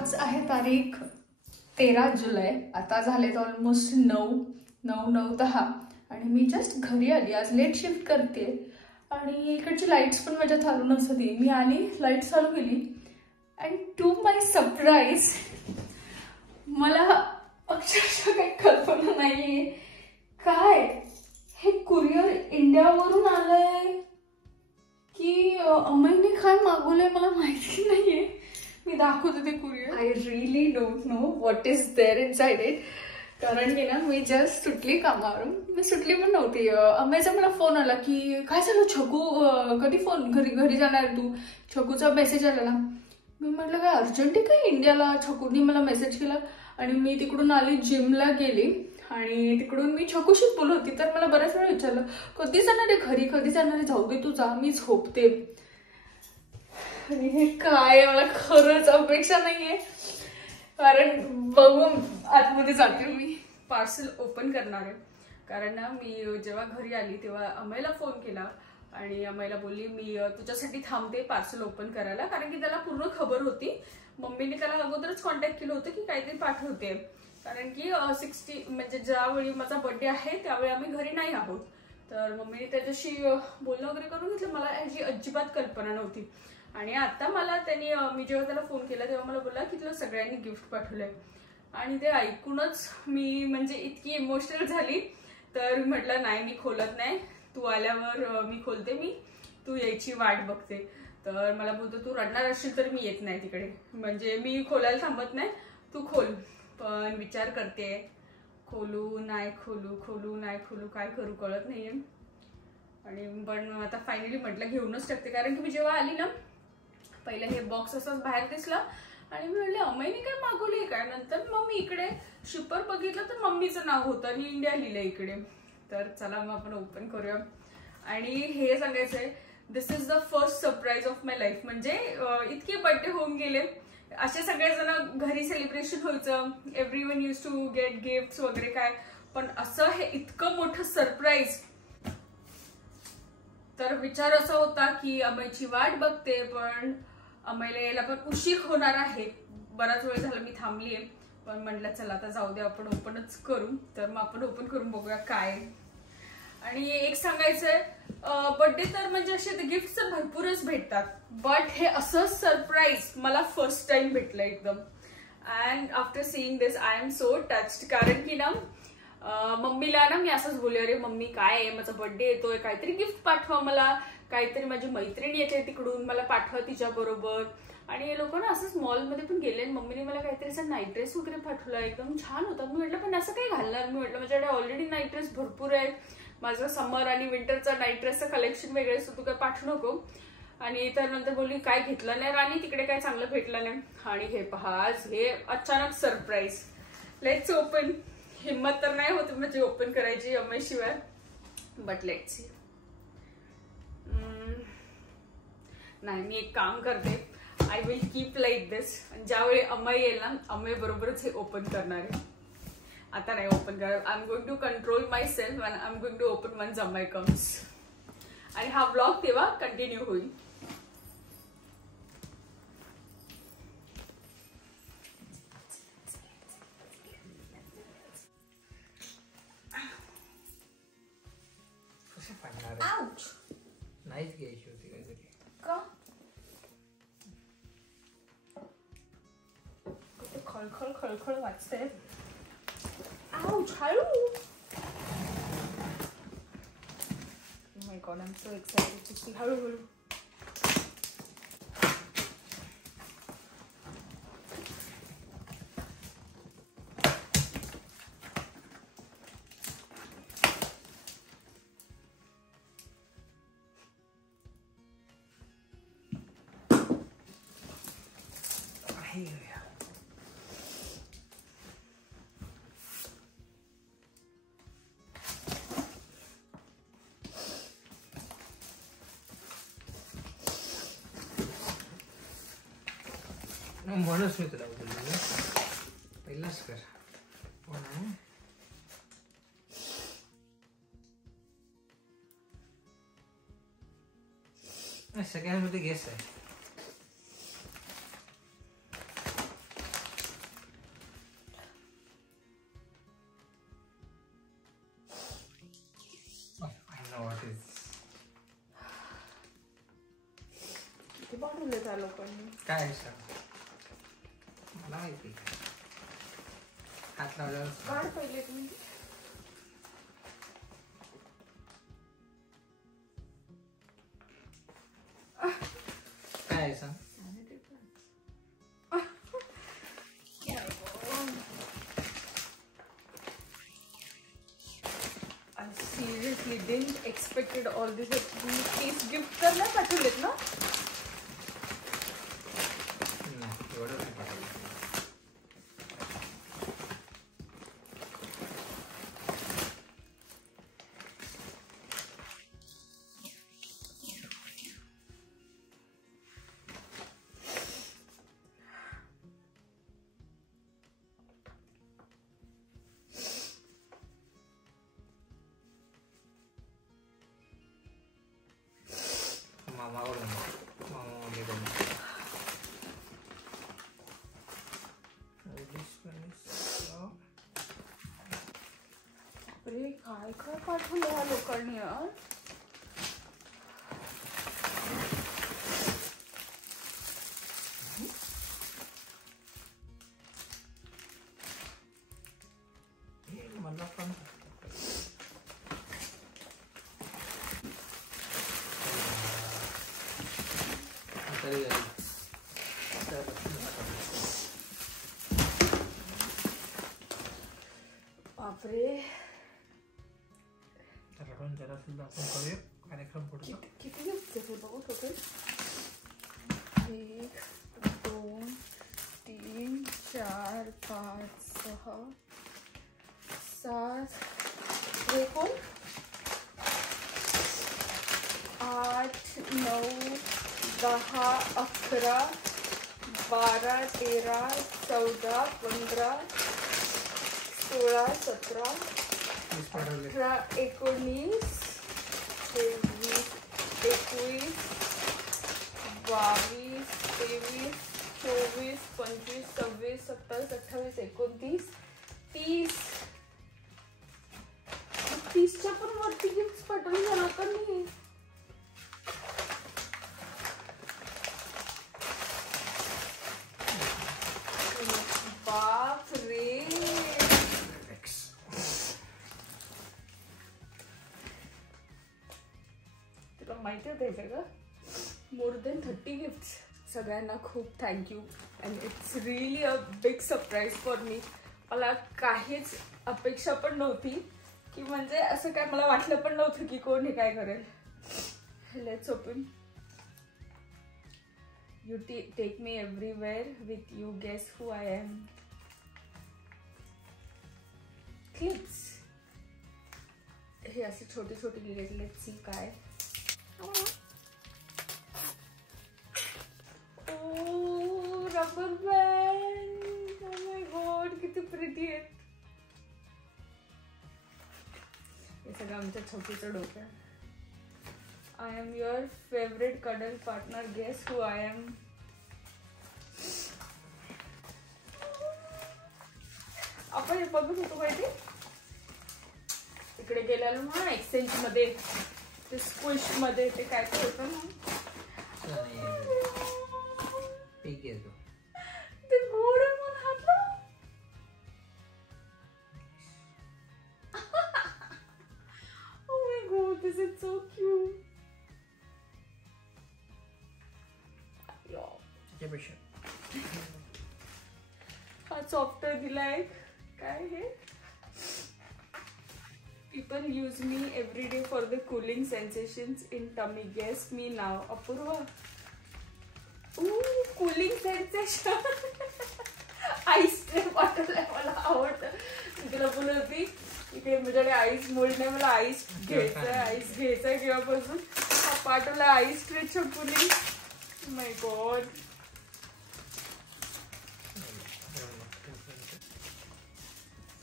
आज आहे तारीख 13 जुलै. आता झालेत ऑलमोस्ट 9:10 आणि मी जस्ट घरी आली. आज लेट शिफ्ट करते आणि इकडची लाईट्स पण माझ्या चालू नसते. मी आली, लाईट चालू केली अँड टू माय सरप्राईज मला अक्षरशः काही कल्पना नाहीये काय हे कुरिअर इंडियावरून आलंय की अमयने काय मागवलंय मला माहिती नाहीये. मी दाखवते ते courier. I really don't know what is there inside it. कारण की ना मी जस्ट सुटली कामावरून. मी सुटली पण नव्हती. अमयचा मला फोन आला की काय झालं छकू, कधी फोन घरी जाणार तू. छकूचा मेसेज आलेला. मी म्हटलं काय अर्जंट आहे काय इंडियाला. छकूनी मला मेसेज केला आणि मी तिकडून आली, जिमला गेली आणि तिकडून मी छकूशीच बोलत होती. तर मला बऱ्याच वेळा विचारलं कधी जाणार आहे घरी, कधी जाणार आहे. जाऊ दे तू जा, मी झोपते. आणि हे काय मला खरंच अपेक्षा नाहीये. कारण बघून आतमध्ये जाते. मी पार्सल ओपन करणार आहे. कारण ना मी जेव्हा घरी आली तेव्हा अमयला फोन केला आणि अमयला बोलली मी तुझ्यासाठी थांबते पार्सल ओपन करायला. कारण की त्याला पूर्ण खबर होती. मम्मीने त्याला अगोदरच कॉन्टॅक्ट केलं होतं की काहीतरी पाठवते. कारण की 60 म्हणजे ज्यावेळी माझा बर्थडे आहे त्यावेळी आम्ही घरी नाही आहोत. तर मम्मीने त्याच्याशी बोलणं वगैरे करून घेतलं. मला याची अजिबात कल्पना नव्हती. आणि आता मला त्यांनी मी जेव्हा त्याला फोन केला तेव्हा मला बोलला की तुला सगळ्यांनी गिफ्ट पाठवलंय. आणि ते ऐकूनच मी म्हणजे इतकी इमोशनल झाली. तर मी म्हटलं नाही मी खोलत नाही, तू आल्यावर मी खोलते. तू यायची वाट बघते. तर मला बोलतो तू रडणार असशील तर मी येत नाही तिकडे. म्हणजे मी खोलायला थांबत नाही, तू खोल. पण विचार करते खोलू नाही खोलू, खोलू नाही खोलू, काय करू कळत नाहीये. आणि पण आता फायनली म्हटलं घेऊनच टाकते. कारण की मी जेव्हा आली ना पहिलं हे बॉक्स असंच बाहेर दिसला आणि मी म्हटले अमयने काय मागवले काय. नंतर मग मी इकडे शिपर बघितलं तर मम्मीचं नाव होतं आणि इंडिया लिहिलंय इकडे. तर चला मग आपण ओपन करूया. आणि हे सांगायचंय this is the first surprise of my life. म्हणजे इतके बर्थडे होऊन गेले, असे सगळेजण घरी सेलिब्रेशन व्हायचं, everyone use to get gift वगैरे काय. पण असं हे इतकं मोठं सरप्राईज. तर विचार असा होता की अमयची वाट बघते पण अमयला यायला पण उशीर होणार आहे. बराच वेळ झाला मी थांबलीये. पण म्हटलं चला आता जाऊ दे आपण ओपनच करू. तर मग आपण ओपन करून बघूया काय. आणि एक सांगायचंय बर्थडे तर म्हणजे असे गिफ्ट तर भरपूरच भेटतात. बट हे असं सरप्राईज मला फर्स्ट टाइम भेटलं एकदम. And after seeing this I am so touched. कारण की ना मम्मीला ना मी असंच बोलले अरे मम्मी काय आहे माझा बर्थडे येतोय, काहीतरी गिफ्ट पाठवा मला, काहीतरी माझी मैत्रीण येते तिकडून मला पाठवा तिच्या बरोबर. आणि हे लोक ना असंच मॉलमध्ये पण गेले आणि मम्मीने मला काहीतरी असा नाईट ड्रेस वगैरे पाठवला, एकदम छान होता. मी म्हटलं पण असं काय घालणार. मी म्हटलं माझ्याकडे ऑलरेडी नाईट ड्रेस भरपूर आहे. माझं समर आणि विंटरचा नाईट ड्रेसचं कलेक्शन वेगळं असतं, तू काय पाठवू नको. आणि तर नंतर बोलली काय घेतलं नाही राणी, तिकडे काय चांगलं भेटलं नाही. आणि हे पहा हे अचानक सरप्राईज. Let's open. हिम्मत तर नाही होती म्हणजे ओपन करायची अमयशिवाय. But let's see. नाही मी एक काम करते, आय विल कीप लाईक दिस. ज्यावेळी अमय येईल ना अमय बरोबरच हे ओपन करणार आहे. आता नाही ओपन करणार. I am going to control myself and I am going to open once Amay comes. आणि हा ब्लॉग तेव्हा कंटिन्यू होईल. नाहीच घ्यायची होती काहीतरी. का खळखळ खळखळ वाजते. आउच हळू. My God I am so excited to see. हळूहळू. म्हणूनच मी तुला बोललो पहिलाच कर. सगळ्यांमध्ये गॅस आहे. किती पाठवले त्या लोकांनी. काय आहे सांग मला माहिती. हात लावल्यावर काढ पहिले तुम्ही. काय आहे सांग. I seriously didn't expected all this. Please gift तर नाही पाठवलेत ना. नाही एवढं नाही पाठवलं. अरे काय काय पाठवलं ह्या लोकांनी यार. मला पण बापरे. जरा सुद्धा आपण करूया कार्यक्रम पुढचा. किती गिफ्ट आहे बघू टोटल. 1 2 3 4 5 6 7. हे कोण. 8 9 10 11 12 13 14 15 16 17 18 19 20 21 22 23 24 25 26 27 28 29 30. 30च्या पण वरती गिफ्ट पाठवले या लोकांनी. बाप रे. तुला माहिती होतं सगळं. More than 30 gifts. सगळ्यांना खूप thank you and it's really a big surprise for me. मला काहीच अपेक्षा पण नव्हती की म्हणजे असं काय मला वाटलं पण नव्हतं की कोण हे काय करेल. Let's open. You take me everywhere with you. Guess who I am? Clips. हे असे छोटे छोटे लिहिलेले. लेट्स सी काय. Oh rubber band. Oh my God किती प्रिटी आहेत. हे सगळं आमच्या छोटीचं डोकं. I am your favorite cuddle partner. Guess who I am? आपण हे बघत होतो माहिती. इकडे गेलेलो ना एक्सचेंज मध्ये. ते स्क्विश मध्ये ते काय काय होतं ना. ते घोडे पण हातला. Oh my god, this is so cute. हा सॉफ्टवेअर दिलाय. काय हे. People use me every day for the cooling sensations in tummy. Guess me now. Apurva. Cooling sensation. Ice tray पाठवलाय. मला आवडतं. मी तुला बोलत होती इकडे माझ्याकडे आईस मोल्ड नाही. मला आईस घ्यायचंय. आईस घ्यायचंय केव्हापासून. हा पाठवलाय आईस ट्रेच्या cooling. My God.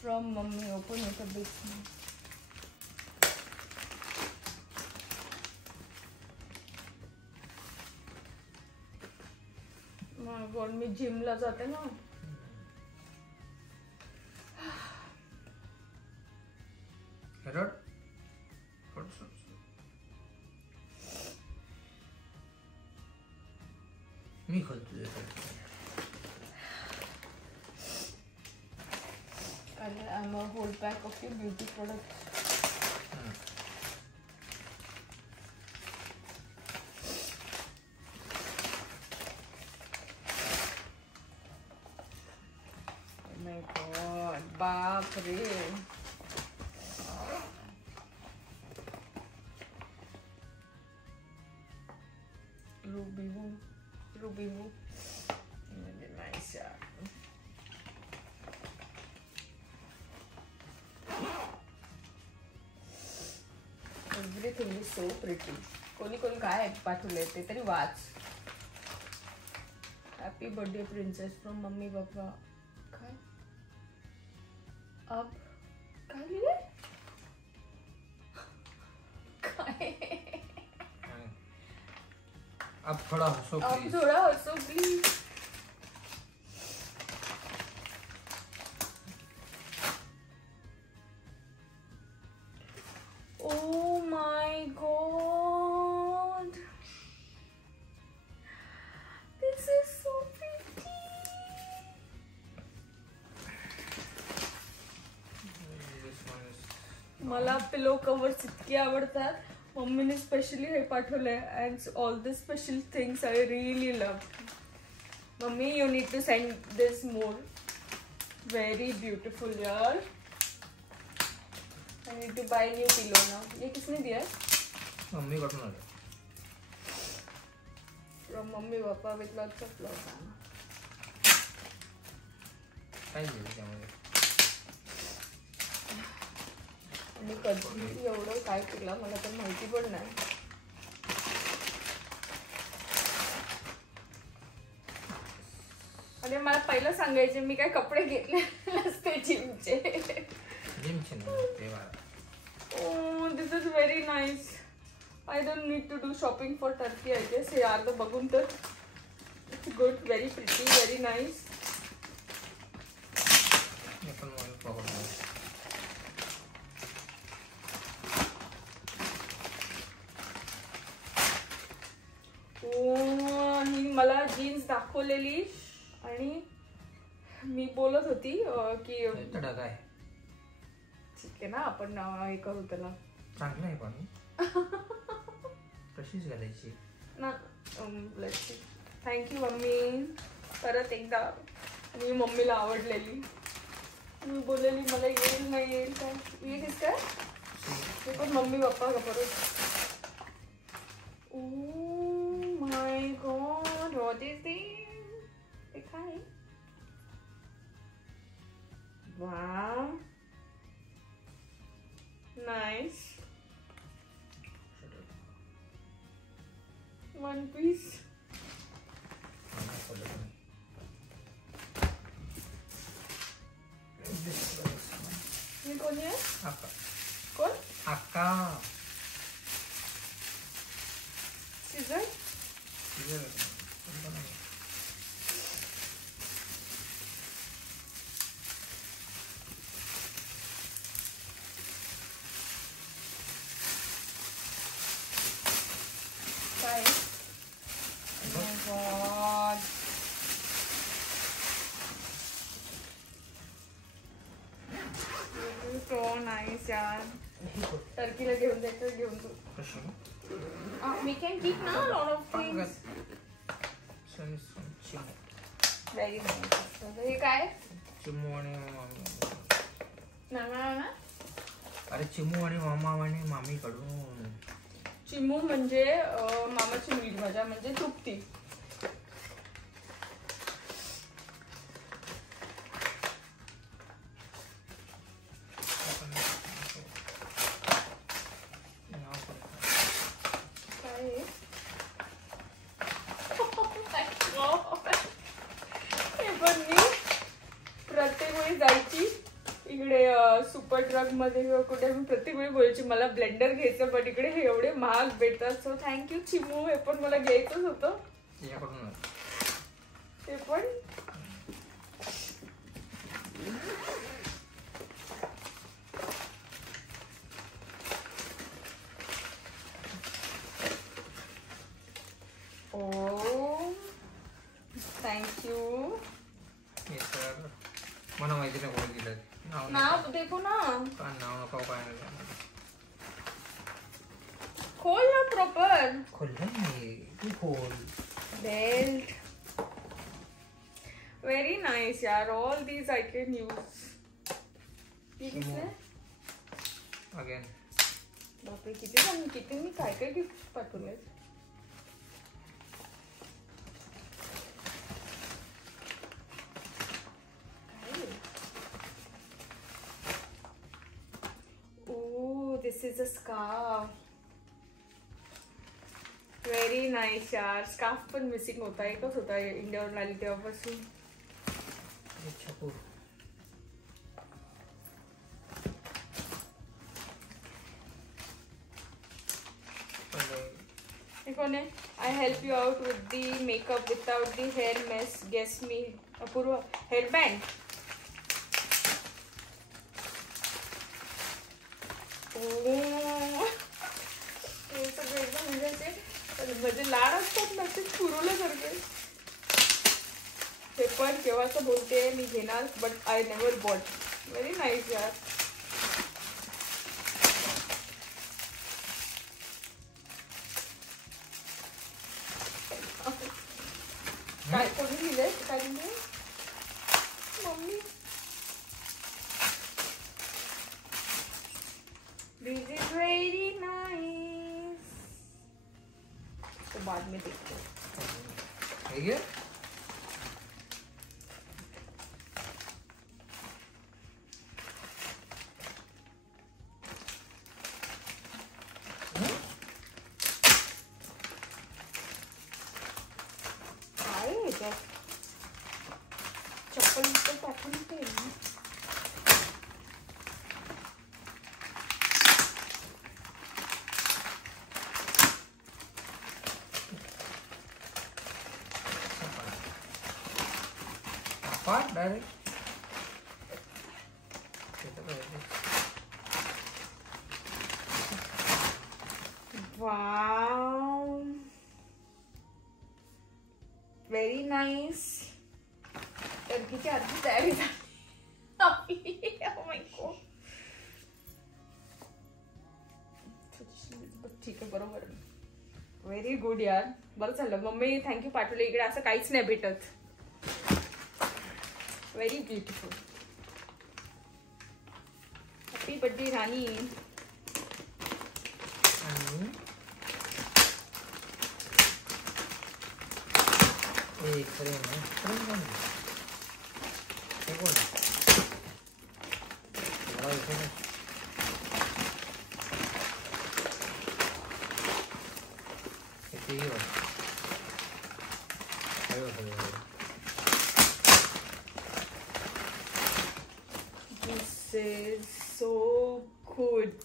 From mommy. Open it a bit. My God, मी जिमला जाते ना. मी खोल तुझ्यासाठी. I'm a whole pack of your beauty products. Oh my god, बाप रे. Ruby Woo. Really nice, yeah. Everything is so pretty. कोणी काय पाठवलंय ते तरी वाच. Happy birthday princess from mummy papa. काय अब काय लिहिलंय? काय अब थोड़ा हसो अब प्लीज. थोड़ा हसो please. Oh my god. This is so pretty. This one is मला पिलो कव्हर्स इतके आवडतात. मम्मीने स्पेशली हे पाठवलंय and all the special things I really love. Mummy you need to send this more. Very beautiful यार. I need to buy new pillow now. ये किसने दिया है? मम्मी कडून आलं. From mummy papa with lots of love. काय दिलं त्यामध्ये? मी कधी एवढं काय केलं मला तर माहिती पण नाही. आणि मला पहिलं सांगायचे मी काय कपडे घेतले नसते जिमचे. जिमचे नाही ते वाला. Oh, this is very nice. I don't need to do shopping for Turkey, I guess. हे आलं बघून तर. It's good, very pretty, very nice. मी पण मोबाईल पकडलो. ही मला जीन्स दाखवलेली आणि मी बोलत होती की तडक आहे. ठीक आहे ना आपण हे करू त्याला. चांगलं आहे पण कशीच घालायची ना. थँक्यू मम्मी परत एकदा. आणि मम्मीला आवडलेली. मी बोललेली मला येईल नाही येईल काय येईल काय ते पण मम्मी पप्पा का परत. Oh my God what is this. ते काय वाव नाईस. One piece. हे कोणी आहे? अक्का. कोण? अक्का. सीझर. काय? Oh my God. So nice यार. टर्कीला घेऊन जायचं घेऊन तू. कशी We can keep now a lot of things. Very nice. हे काय? चिमू आणि ना अरे चिमू आणि मामा आणि मामी कडून. चिमू म्हणजे मामाची मुलगी माझ्या म्हणजे तृप्ती. प्रत्येक वेळी जायची इकडे सुपर ड्रग मध्ये किंवा कुठे मी प्रत्येक वेळी बोलायची मला ब्लेंडर घ्यायचं पण इकडे हे एवढे महाग भेटतात. So thank you Chimu. हे पण मला घ्यायचंच होतं. ते पण ओ मला माहिती नाही कोणी दिलं. नाव देखो ना. काय नाव नको काय नाही. खोल ना प्रॉपर. खोललं नाही तू खोल. बेल्ट. Very nice यार. All these I can use. ये किसने? Again. बापरे किती मी काय गिफ्ट पाठवले. Oh, this is a scarf. Very nice यार. स्कार्फ पण मिसिंग होता. एकच होता इंडियावर आली तेव्हापासून. छकू. कौन है? I help you out with the makeup without the hair mess. Guess me. Apurva. Headband. हे सगळं एकदम म्हणजे लाड असतात ना ते पुरवल्यासारखे. हे पण केव्हाचं बोलते मी घेणार but I never bought. Very nice यार. काय कोणी दिलंय काय दिले mummy. This is very nice. तो बाद में देखते हैं. चप्पल पाठवून ते डायरेक्ट वाव. Very nice. टर्कीची अर्धी तयारी झाली. ठीक आहे बरोबर. व्हेरी गुड यार. बरं झालं मम्मी थँक्यू पाठवलं. इकडे असं काहीच नाही भेटत. Very beautiful. Happy birthday Rani. This is so good.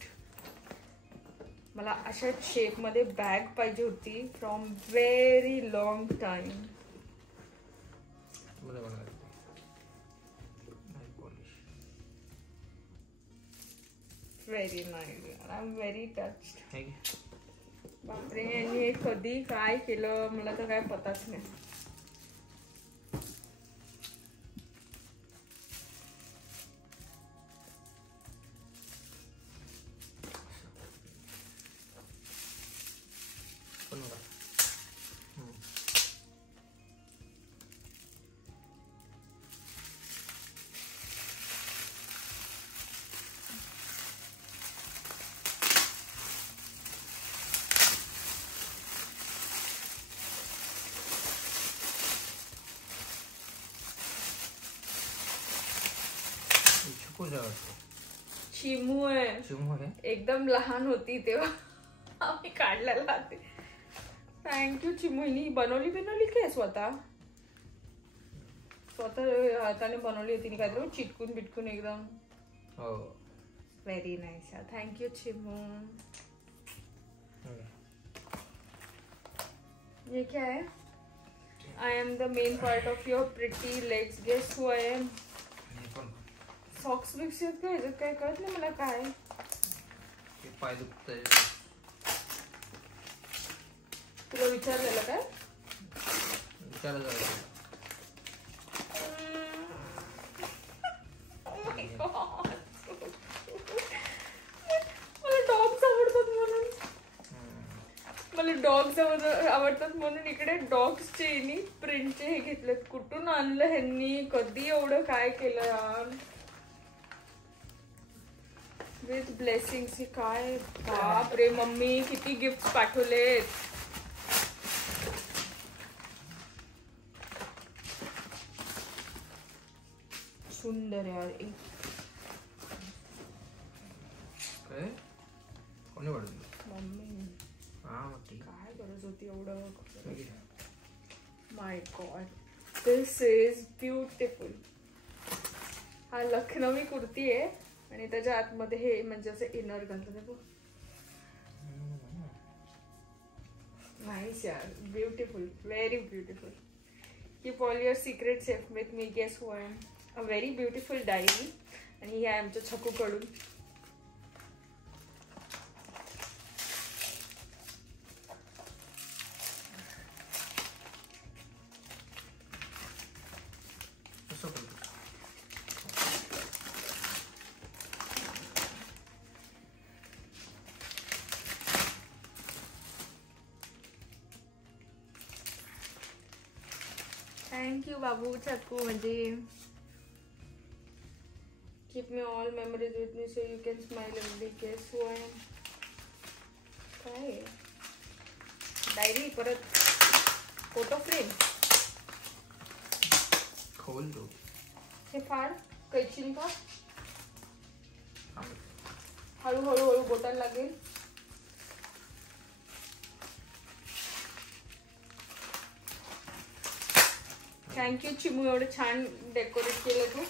मला अशा शेप मध्ये बॅग पाहिजे होती from very long time. Very nice. I am very touched. बापरे यांनी कधी काय केलं मला तर काय पताच नाही. चिमू आहे. एकदम लहान होती तेव्हा आम्ही काढलेला ते. थँक्यू चिमूनी. बनवली काय स्वतः हाताने बनवली होती काहीतरी चिटकून बिटकून एकदम. Very nice. थँक्यू चिमू. ये क्या है? I am the main part of your pretty legs. Guess who I am? Socks बिक्स आहेत का ह्याच्यात? काय कळत नाही मला काय. पाय दुखतंय. तुला विचारलेलं काय? विचारलं डॉग्स आवडतात म्हणून इकडे डॉग्सचे प्रिंटचे हे घेतलेत. कुठून आणलं ह्यांनी, कधी एवढं काय केलं यार. With blessings. काय बाप रे, मम्मी किती गिफ्ट पाठवलेत. सुंदर यार. काय कोणी वाढवलं? मम्मी. हा मोठी काय गरज होती एवढं. काय माय गॉड, दिस इज ब्युटिफुल. हा लखनवी कुर्ती आहे आणि त्याच्या आतमध्ये हे म्हणजे असं इनर घालतात. नाईस यार, beautiful, very beautiful. Keep all your secret safe with me. Guess who I am. A very beautiful diary. आणि हे आहे आमच्या छकूकडून. थँक्यू बाबू छक्कू. म्हणजे keep me all memories with me so you can smile every. Guess who I am. काय diary, परत photo frame. खोल दो. हे फार कैचीन का. हळूहळू हळू बोटायला लागेल. थँक्यू चिमू, एवढं छान डेकोरेट केलं तू.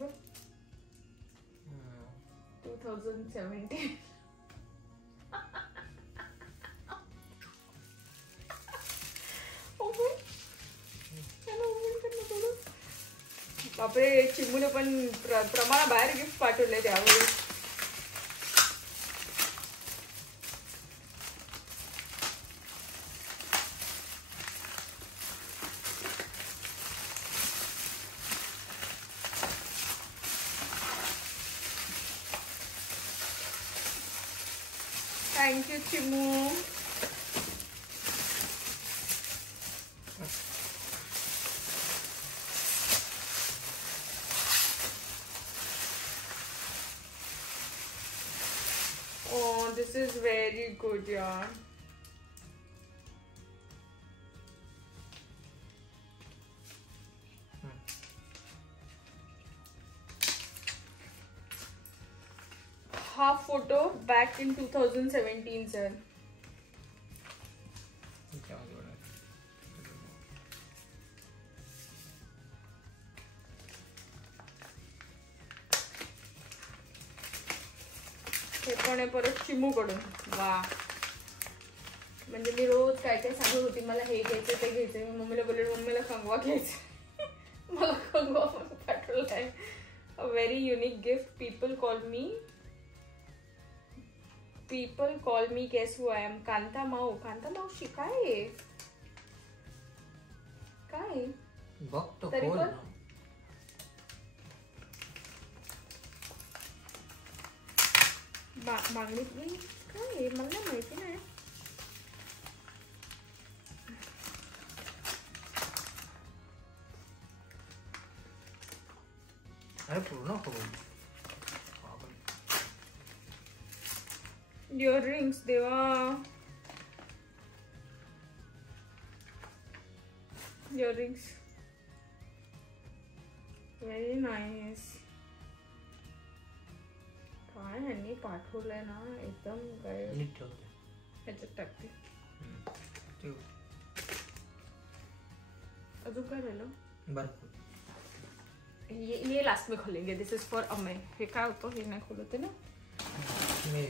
बघ 2017. बापरे, चिमूने पण प्रमाणाबाहेर गिफ्ट पाठवले त्यावेळी. Thank you Chimu. Oh, this is very good, yaar. Half photo back in 2017, sir. हे पण आहे परत चिमू कडून. वा, म्हणजे मी रोज काय काय सांगत होती मला हे घ्यायचं ते घ्यायचं. मी मम्मीला बोलले मम्मीला कंगवा घ्यायचं. मला कंगवा पण पाठवलाय. A very unique gift. People call me guess who I am. Kanta मावशी. काय काय बघ तो तरी खोल. पण मागणी काय मला माहिती नाही. अरे पूर्ण खोल. इयरिंग्स देवा. Earrings very nice. काय ह्यांनी पाठवलंय ना, एकदम काय. नीट ठेव. ह्याच्यात टाकते. ठेव. अजून काय राहिलं. बरं ये लास्ट में खोलेंगे. दिस इज फॉर अमय. हे काय होतं हे नाही खोलते ना. मी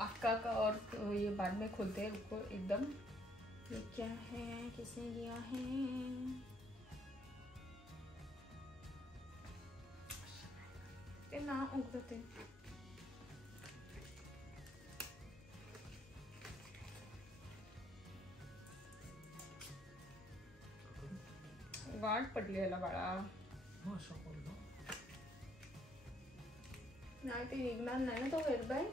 अक्का का और ये बाद में खोलते हैं. रुको एकदम. ये क्या है, किसने दिया है. ना उघडते. गाठ पडली याला बाळा. नाही ते निघणार नाही ना तो हेअरबँड.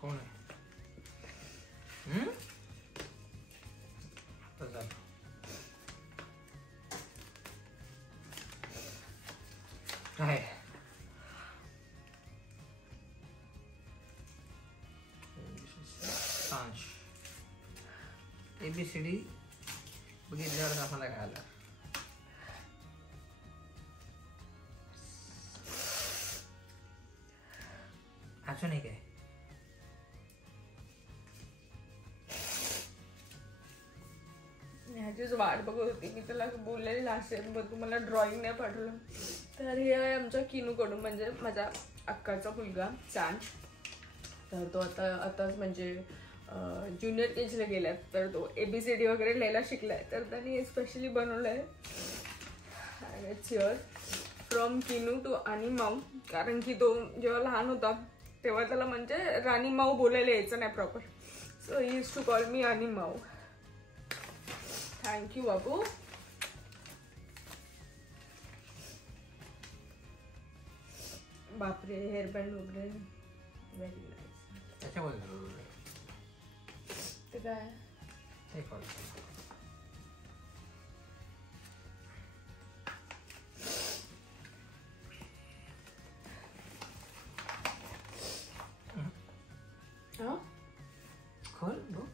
कोण आहे? काय ABCD बघितल्यावर आम्हाला काय आलं. अजून एक आहे. ह्याचीच वाट बघत होती मी त्याला बोललेली असेल बघ तुम्हाला ड्रॉइंग नाही पाठवलं. तर हे आहे आमच्या किनूकडून म्हणजे माझ्या अक्काचा मुलगा चांद. तर तो आताच म्हणजे ज्युनियर केजीला गेलाय. तर तो ABCD वगैरे लिहायला शिकलाय. तर त्याने स्पेशली बनवलंय इट्स हिअर फ्रॉम किनू टू आणि माऊ. कारण की तो जेव्हा लहान होता तेव्हा त्याला म्हणजे राणी माऊ बोलायला यायचं नाही proper. So he is to call me आणि माऊ. थँक्यू बाबू. बापरे हेअरबँड वगैरे व्हेरी नाईस. त्याच्याबद्दल ते काय ते कॉल खोल बघ.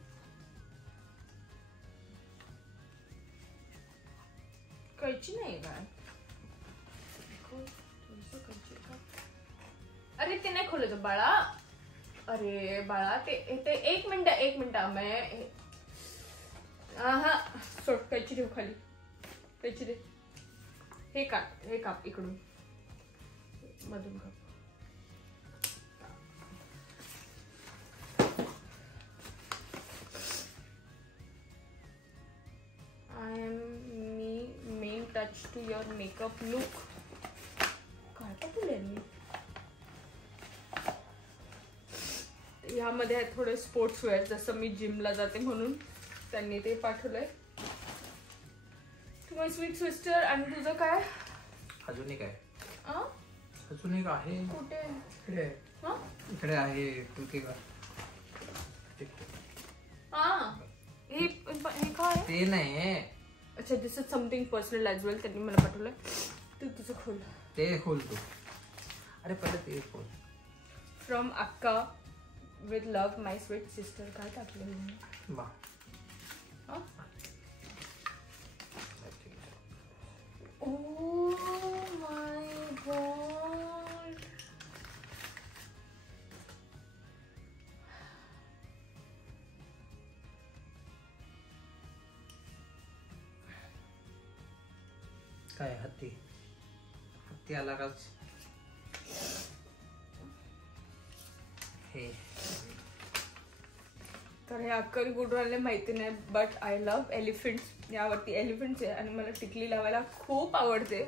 कैची नाही काय. अरे ते नाही खोलायचं बाळा. अरे बाळा ते एक मिनिट मैं हा सोड. कैची ठेव खाली. कैची दे. हे काप इकडून मधून काप. I am main touch to your makeup look. काय पाठवलंय मी. ह्यामध्ये आहे थोडे स्पोर्ट्स वेअर जसं मी जिमला जाते म्हणून त्यांनी ते पाठवलंय. माय स्वीट सिस्टर. आणि तुझं काय अजून एक आहे. अजून एक आहे. कुठे इकडे इकडे आहे. हे काय ते नाही. अच्छा दिस इज समथिंग पर्सनल ॲज वेल. त्यांनी मला पाठवलंय. तू तुझं खोल. ते खोल तू. अरे पहिले ते खोल. फ्रॉम अक्का with love my sweet sister. काय टाकलं बा. Oh my god. काय हत्ती आला का. हे तर हे अक्कल गुडवाले माहिती नाही बट आय लव्ह एलिफंट्स. यावरती एलिफंट्स आहे आणि मला टिकली लावायला खूप आवडते.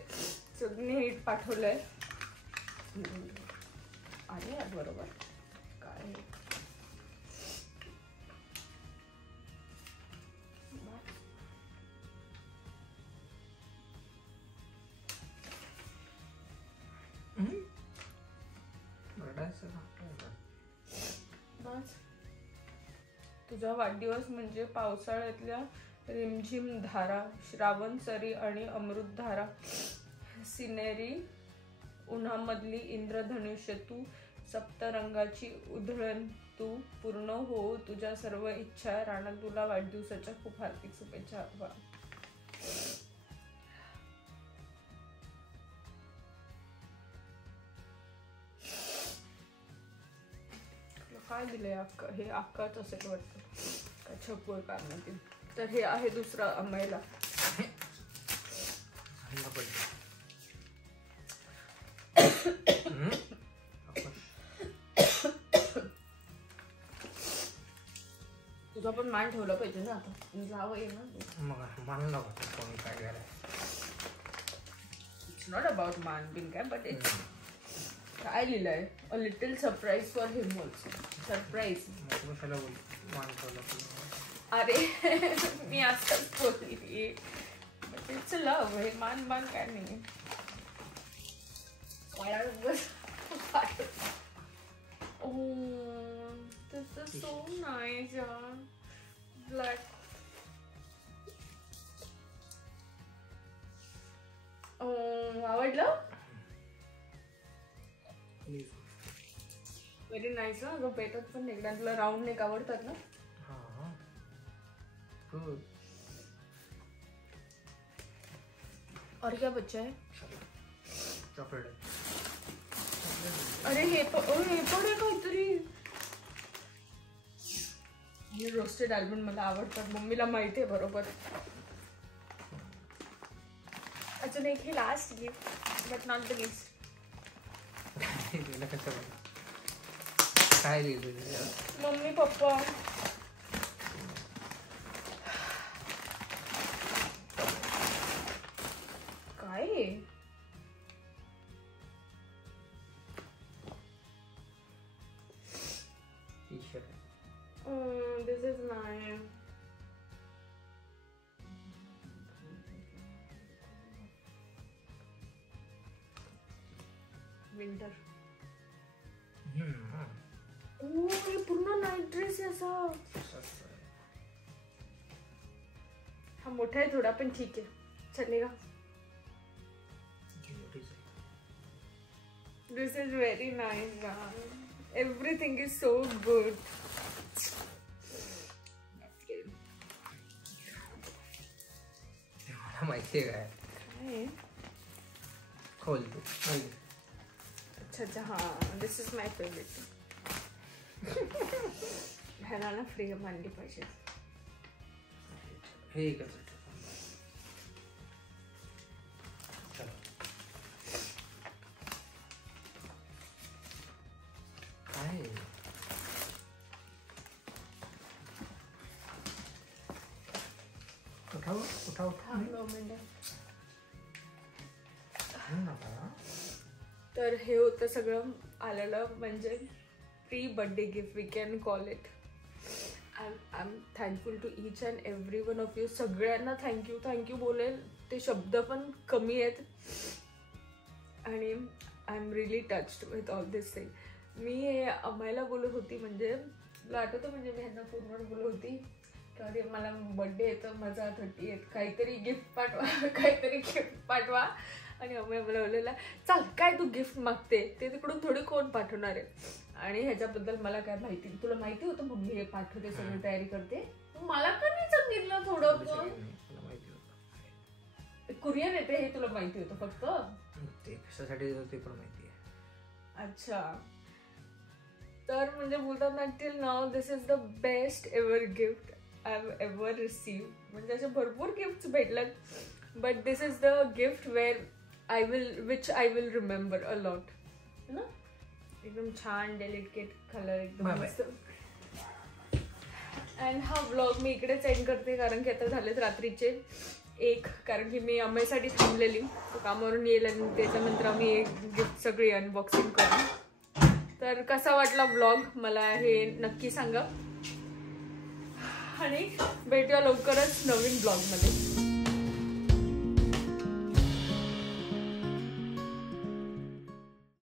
सगळी नीट पाठवलंय. आणि बरोबर काय बस. तुझा वाढदिवस म्हणजे पावसाळ्यातल्या रिमझिम धारा, श्रावण सरी आणि अमृतधारा, सिनेरी उन्हामधली इंद्रधनुष्य तू, सप्तरंगाची उधळण तू, पूर्ण हो तुझ्या सर्व इच्छा. राणा तुला वाढदिवसाच्या खूप हार्दिक शुभेच्छा. काय दिलंय अक्का. हे अक्काच असेल वाटतं. काय छप्पू आहे काय माहिती. तर हे आहे दुसरा अम्माईला. पण मान ठेवलं पाहिजे ना आता जावं ये ना मग मान नव्हतं कोणी काय करायला. इट्स नॉट अबाउट मान बिन काय बट इट्स काय लिहिलंय a little surprise for him also. Surprise मग कशाला बोल मान ठेवलं. अरे मी असंच बोलली बट इट्स लव्ह. हे मान मान काय नाही. Oh, this is so nice, yaar. Black. Oh, आवडलं? Very nice ना. अगं पेटत पण निघणार. तुला राऊंड नेक आवडतात ना? हां. Good. और क्या बच्चा है? चॉकलेट. अरे हे पण आहे काहीतरी. हे रोस्टेड आलमंड मला आवडतात. मम्मीला माहिती आहे बरोबर. अजून एक हे last gift but not the list. काय लिहिलं? Mummy papa. काय T-shirt. this is nice. Winter. हे पूर्ण नाईट ड्रेस आहे असा. हा मोठा आहे थोडा पण ठीक आहे चलेगा. This is very nice, yaar. Everything is so good. मला माहिती आहे काय. खोल तू. अच्छा हाँ दिस इज माय फेवरेट. ह्याला ना फ्री मानली पाहिजे. हे कसं काय उठाव. तर हे होतं सगळं आलेलं म्हणजे pre birthday gift we can call it. I am thankful to each and every one of you. सगळ्यांना थँक्यू बोलेल ते शब्द पण कमी आहेत. आणि I am really touched with all this thing. मी हे अम्माईला बोलत होती म्हणजे तुला आठवतं म्हणजे मी ह्यांना पूर्ण बोलत होती की अरे मला बर्थडे येतं माझा 30th काहीतरी गिफ्ट पाठवा. आणि अम्माई मला बोललेला चाल काय तू गिफ्ट मागते ते तिकडून थोडी कोण पाठवणार आहे. आणि ह्याच्याबद्दल मला काय माहिती. तुला माहिती होतं मम्मी हे पाठवते सगळी तयारी करते. मला का नाही सांगितलं थोडं पण. कुरिअर येते हे तुला माहिती होतं फक्त. ते कशासाठी ते पण माहिती आहे. अच्छा तर म्हणजे बोलतात ना till now this is the best ever gift I have ever receive. म्हणजे असे भरपूर गिफ्ट्स भेटलेत but this is the gift where which I will remember a lot. ना एकदम छान डेलिकेट कलर एकदम मस्त. अँड हा व्लॉग मी इकडेच एंड करते कारण की आता झालेत रात्रीचे 1. कारण की मी अम्माईसाठी थांबलेली. तो कामावरून येईल आणि त्याच्यानंतर आम्ही एक गिफ्ट सगळी अनबॉक्सिंग करू. तर कसा वाटला व्लॉग मला हे नक्की सांगा आणि भेटूया लवकरच नवीन ब्लॉगमध्ये.